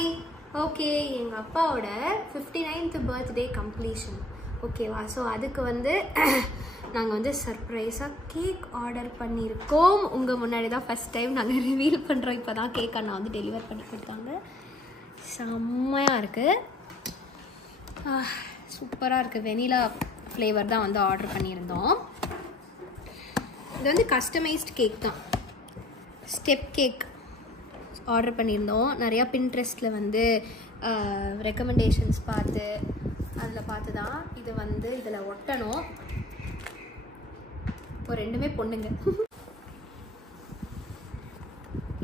Hi. Okay, எங்கள் அப்பாவோட 59th birthday completion. ஓகேவா? ஸோ அதுக்கு வந்து நாங்கள் வந்து சர்ப்ரைஸாக கேக் ஆர்டர் பண்ணியிருக்கோம். உங்கள் முன்னாடி தான் ஃபஸ்ட் டைம் நாங்கள் ரிவீல் பண்ணுறோம். இப்போ தான் கேக் அண்ணா வந்து டெலிவர் பண்ணி கொடுத்தாங்க. செம்மையாக இருக்குது, சூப்பராக இருக்குது. வெனிலா ஃப்ளேவர் தான் வந்து ஆர்டர் பண்ணியிருந்தோம். இது வந்து கஸ்டமைஸ்ட் கேக் தான், ஸ்டெப் கேக் ஆர்டர் பண்ணியிருந்தோம். நிறையா பின்ட்ரெஸ்ட்டில் வந்து ரெக்கமெண்டேஷன்ஸ் பார்த்து அதில் பார்த்து தான் இது வந்து இதில் ஒட்டணும். இப்போ ரெண்டுமே பொண்ணுங்க.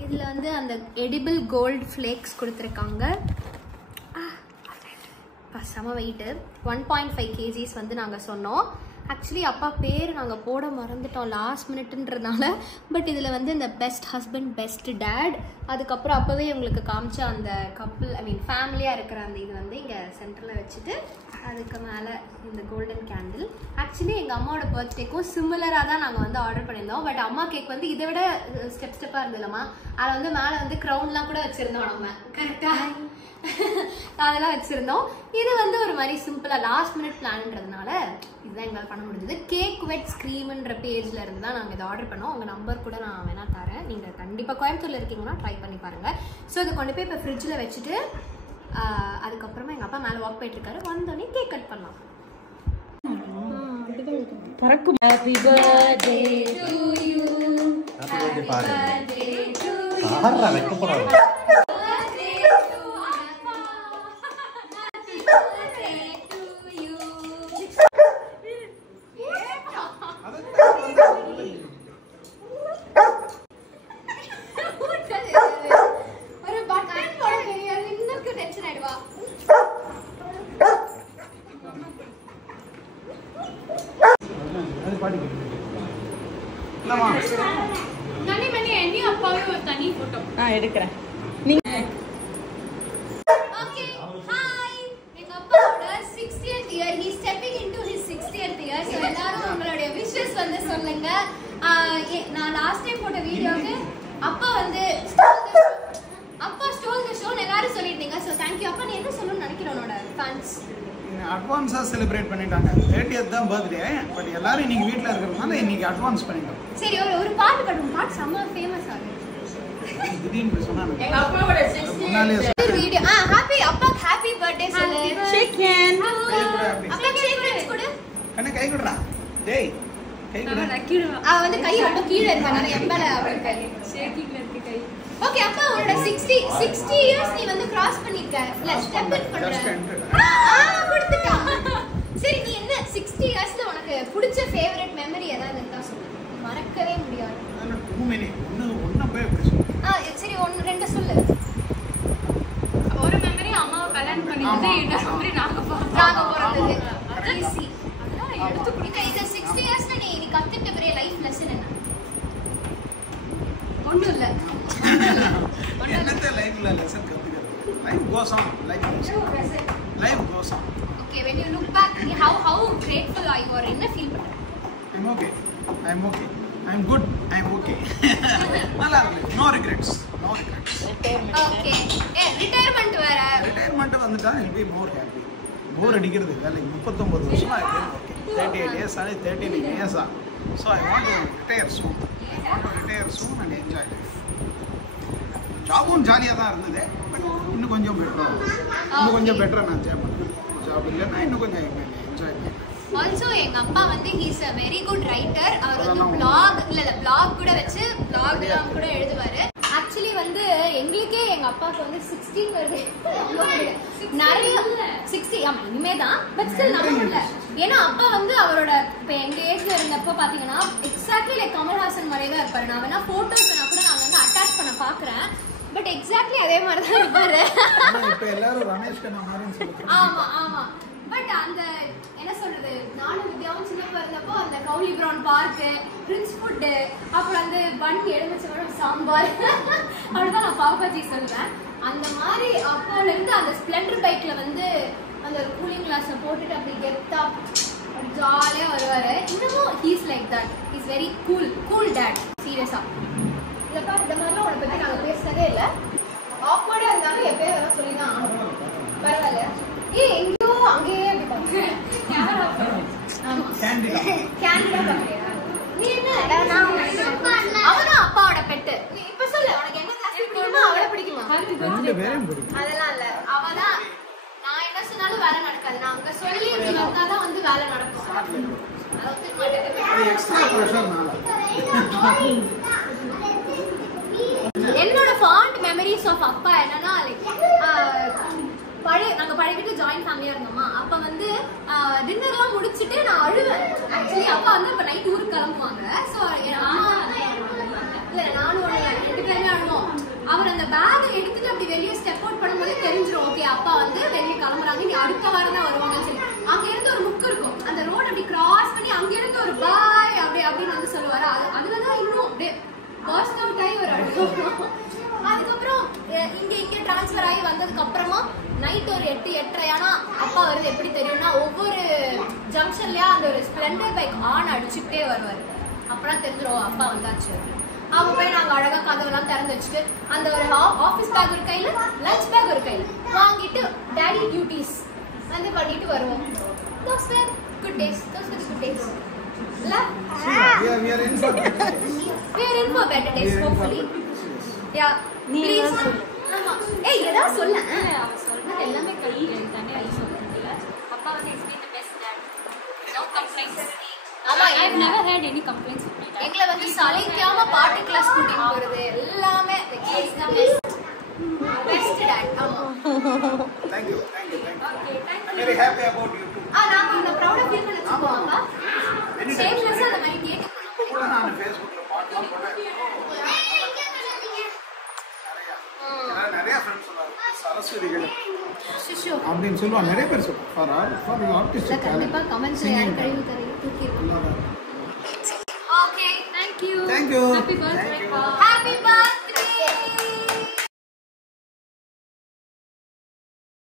இதில் வந்து அந்த எடிபிள் கோல்டு ஃப்ளேக்ஸ் கொடுத்துருக்காங்க. செம வெயிட்டு 1.5 kgs வந்து நாங்கள் சொன்னோம். ஆக்சுவலி அப்பா பேர் நாங்கள் போட மறந்துட்டோம் லாஸ்ட் மினிட்ன்றதுனால. பட் இதில் வந்து இந்த பெஸ்ட் ஹஸ்பண்ட் பெஸ்ட் டேட், அதுக்கப்புறம் அப்போவே உங்களுக்கு காமிச்ச அந்த கப்புள் ஃபேமிலியாக இருக்கிற அந்த இது வந்து இங்கே சென்டரில் வச்சுட்டு அதுக்கு மேலே இந்த கோல்டன் கேண்டில். ஆக்சுவலி எங்கள் அம்மாவோட பர்த்டேக்கும் சிமிலராக தான் நாங்கள் வந்து ஆர்டர் பண்ணியிருந்தோம். பட் அம்மா கேக் வந்து இதை விட ஸ்டெப்பாக இருந்ததுலம்மா. அதை வந்து மேலே வந்து க்ரௌன்லாம் கூட வச்சுருந்தோம் நம்ம, கரெக்டாக அதெல்லாம் வச்சுருந்தோம். இது வந்து ஒரு மாதிரி சிம்பிளாக லாஸ்ட் மினிட் பிளான்ன்றதுனால இதுதான் எங்களால் பண்ண முடிஞ்சது. கேக் வெட் ஸ்க்ரீம்ன்ற பேஜில் இருந்து தான் நாங்கள் இதை ஆர்டர் பண்ணோம். உங்கள் நம்பர் கூட நான் வேணால் தரேன், நீங்கள் கண்டிப்பாக கோயம்புத்தூரில் இருக்கீங்கன்னா ட்ரை பண்ணி பாருங்கள். ஸோ இதை கொண்டு போய் இப்போ ஃப்ரிட்ஜில் வச்சுட்டு அதுக்கப்புறமா எங்கள் அப்பா மேலே வாக் போயிட்டுருக்காரு, வந்தோடனே கேக் கட் பண்ணலாம். Happy birthday to you. Happy birthday to you. எடுக்கிறேன். Okay, hi. எங்க அப்பாவோட 60th year, he is stepping into his 60th year. So எல்லாரும் உங்களுடைய wishes வந்து சொல்லுங்க. நான் லாஸ்ட் டைம் போட்ட வீடியோக்கு அப்பா வந்து stole the show எல்லாரும் சொல்லிட்டீங்க. So thank you அப்பா. நீ என்ன சொல்லணும்னு நினைக்கிறோனோட fans? அட்வான்ஸா செலிப்ரேட் பண்ணிட்டாங்க. 30th தான் பர்த்டே. பட் எல்லாரும் இன்னைக்கு வீட்ல இருக்கறதுனால இன்னைக்கு அட்வான்ஸ் பண்ணிட்டோம். சரி, ஒரு பாட்டு பாடுங்க. பாட்டு செம்ம ஃபேமஸ் ஆகுது. திடீர்னு சொன்னாங்க எங்க அப்பாவோட 60th வீடியோ. ஹாப்பி அப்பாக்கு ஹாப்பி பர்த்டே சொல்லு. சிக்கன் அப்பா சீக்ரெட்ஸ் கொடு. கண்ணே கை குடுறா. டேய் கை குடு. வந்து கை ரொம்ப கீழ இருக்கனால எம்பல அவருக்கு ஷேக்கிங்ல இருக்கு கை. ஓகே அப்பா, உன்னோட 60 இயர்ஸ் நீ வந்து கிராஸ் பண்ணிருக்க. இல்ல ஸ்டெப் அப் பண்ற. கொடுத்துட்டா. சரி, நீ என்ன 60 இயர்ஸ்ல உனக்கு பிடிச்ச ஃபேவரட் மெமரி ஏதாவது இருந்தா சொல்லு. மறக்கவே முடியாது. நான் டூ மெனி ஒண்ணு போய் எப்படி சொல்லு. சரி, ஒன்னு ரெண்டு சொல்லு. ஒரு மெமரி அம்மாவை கல்யாணம் பண்ணிட்டு, இன்னொரு மெமரி நாங்க போறது. ஈஸி. அதெல்லாம் எடுத்து குடிக்க. இந்த 60 இயர்ஸ்ல நீ கத்துட்ட பெரிய லைஃப் லெசன் என்ன? ஒண்ணும் இல்ல. என்னத்த லைஃப்ல லெசன் கத்துக்கிறது? Life goes on. Life goes on. Okay, when you look back, how grateful are you or என்ன ஃபீல் பண்ற? I'm okay. I'm good. I'm okay. நல்லா இருக்கு. No regrets. Okay. ரிட்டையர்மென்ட் வேற. ரிட்டையர்மென்ட் வந்துட்டா I'll be more happy. போர் அடிக்கிறது வேலை 39 வருஷமா இருக்கு. 38 years Aney 39 years ah. So I want to retire soon. And enjoy life. ஜாபும் ஜாலியா தான் இருந்தது. பட் இன்னும் கொஞ்சம் பெட்டரா நான் செய்யணும். ஜாப் இல்லைன்னா இன்னும் கொஞ்சம் என்ஜாய் பண்ணேன். ஆல்சோ எங்க அப்பா வந்து he is a very good writer. அவர் வந்து blog கூட வச்சு blogலாம் கூட எழுதுவாரு. ஆக்சுவலி வந்து எங்களுக்கே எங்க அப்பாக்கு வந்து 16 வருது. நிறைய 60 ஆமா இனிமே தான். பட் ஸ்டில் நம்பல. ஏன்னா அப்பா வந்து அவரோட இப்ப எங்க ஏஜ்ல இருந்தப்போ பாத்தீங்கன்னா எக்ஸாக்ட்லி லைக் கமல்ஹாசன் மாதிரியே தான் இருப்பாரு. நான் வேணா போட்டோஸ் கூட நான் வந்து அட்டாச் பண்ண பாக்குறேன். பட் எக்ஸாக்ட்லி அதே மாதிரி தான் இருப்பாரு. இப்போ எல்லாரும் ரமேஷ் கண்ணா மாதிரின்னு சொல்றாங்க. ஆமா. பட் அந்த என்ன சொல்றது, நானும் வித்யாவும் சின்னப்பா இருந்தப்போ அந்த Cowley brown park, Prince food, அப்புறம் அந்த பன் எலுமிச்சம்பழம் சாம்பார் அப்படிதான் நான் பாப்பாஜி சொல்லுவேன். அந்த மாதிரி அப்போல இருந்து அந்த ஸ்ப்ளெண்டர் பைக்ல வந்து அந்த கூலிங் கிளாஸை போட்டுட்டு அப்படி கெத்தா ஜாலியா வருவாரு. இன்னமும் he's like that. Is very cool date. சீரியஸா இந்த மாதிரிலாம் உனக்கு பத்தி நாங்க பேசுனதே இல்லை. ஆக்வர்டா இருந்தாலும் எப்பயும் சொல்லிடுவோம். பிடிக்குமா? ரெண்டு பேரும் பிடிக்கும். அதெல்லாம் இல்ல. அவதான் நான் என்ன சொன்னாலும் வேலை நடக்காது. நான் அங்க சொல்லி இப்படி வந்தாதான் வந்து வேலை நடக்கும். அதை ஒத்துக்க மாட்டேன். எக்ஸ்ட்ரா ப்ரெஷர்னால. என்னோட ஃபாண்ட் மெமரிஸ் ஆஃப் அப்பா என்னன்னா நாங்க பழகிட்டு ஜாயிண்ட் ஃபேமிலியா இருந்தோமா. அப்ப வந்து டின்னர்லாம் முடிச்சுட்டு நான் அழுவேன். ஆக்சுவலி அப்பா வந்து இப்ப நைட் ஊருக்கு கிளம்புவாங்க. ஸோ அம்மா இல்ல நானும் ரெண்டு பேருமே அழுவோம். அவர் அந்த பேக் எடுத்துட்டு அப்படி வெளியே ஸ்டெப் அவுட் பண்ணும்போது தெரிஞ்சிடும், ஓகே அப்பா வந்து வெளியே கிளம்புறாங்க, நீ அடுத்த வாரம் தான் வருவாங்கன்னு சொல்லி. அங்க இருந்து ஒரு முக்கு இருக்கும், அந்த ரோடு அப்படி கிராஸ் பண்ணி அங்க இருந்து ஒரு பாய் அப்படி அப்படின்னு வந்து சொல்லுவாரு. அதுலதான் இன்னும் அப்படியே பர்ஸ்ட் அவுட் ஆகி ஒரு அழுவோம். அதுக்கப்புறம் இங்க டிரான்ஸ்ஃபர் ஆகி வந்ததுக்கு அப்புறமா நைட் ஒரு 8-8:30. ஆனா அப்பா வருது எப்படி தெரியும்னா, ஒவ்வொரு ஜங்ஷன்லயா அந்த ஒரு ஸ்ப்ளெண்டர் பைக் ஆன் அடிச்சுட்டே வருவாரு. அப்பதான் தெரிஞ்சிடும் அப்பா வந்தாச்சு. அவங்க போய் நாங்க அழகா கதவெல்லாம் திறந்து வச்சுட்டு அந்த ஒரு ஆபீஸ் பேக் ஒரு கையில, லஞ்ச் பேக் ஒரு கையில வாங்கிட்டு டாடி டியூட்டிஸ் வந்து பண்ணிட்டு வருவோம். Those were good days. Those were good days. இல்ல? We are in for better days. We are in for better days, hopefully. Yeah. Please. ஆமா. ஏய் ஏதா சொல்ல. அவ சொல்றது எல்லாமே கரெக்ட் தானே. ஐ சொல்றதுல அப்பா வந்து is the best dad. No complaints. ஆமா, I have never had any complaints with my dad. எங்களை வந்து சலிக்காம பாட்டு கிளாஸ் கூட்டிட்டு போறது எல்லாமே the kids the best dad. ஆமா. Thank you. Okay, thank I'm you. very happy about you too. நாங்க இந்த ப்ரௌடா ஃபீல் பண்ணி வச்சுக்கோமா. சேம்லெஸ்ஸா அந்த மாதிரி கேட்டு இப்போ கூட நான் Facebookல பாட்லாம் போடுறேன். நிறைய ஃப்ரெண்ட்ஸ் சொல்றாங்க சரஸ்வதிகள் சிஷு அப்படின்னு சொல்லுவாங்க. நிறைய பேர் சொல்லுவாங்க ஃபார் ஆர்டிஸ்ட் கண்டிப்பா கமெண்ட்ஸ்ல யார் கழிவு தரையை தூக்கி okay Thank you. Thank you. Happy birthday, Pa. Happy birthday.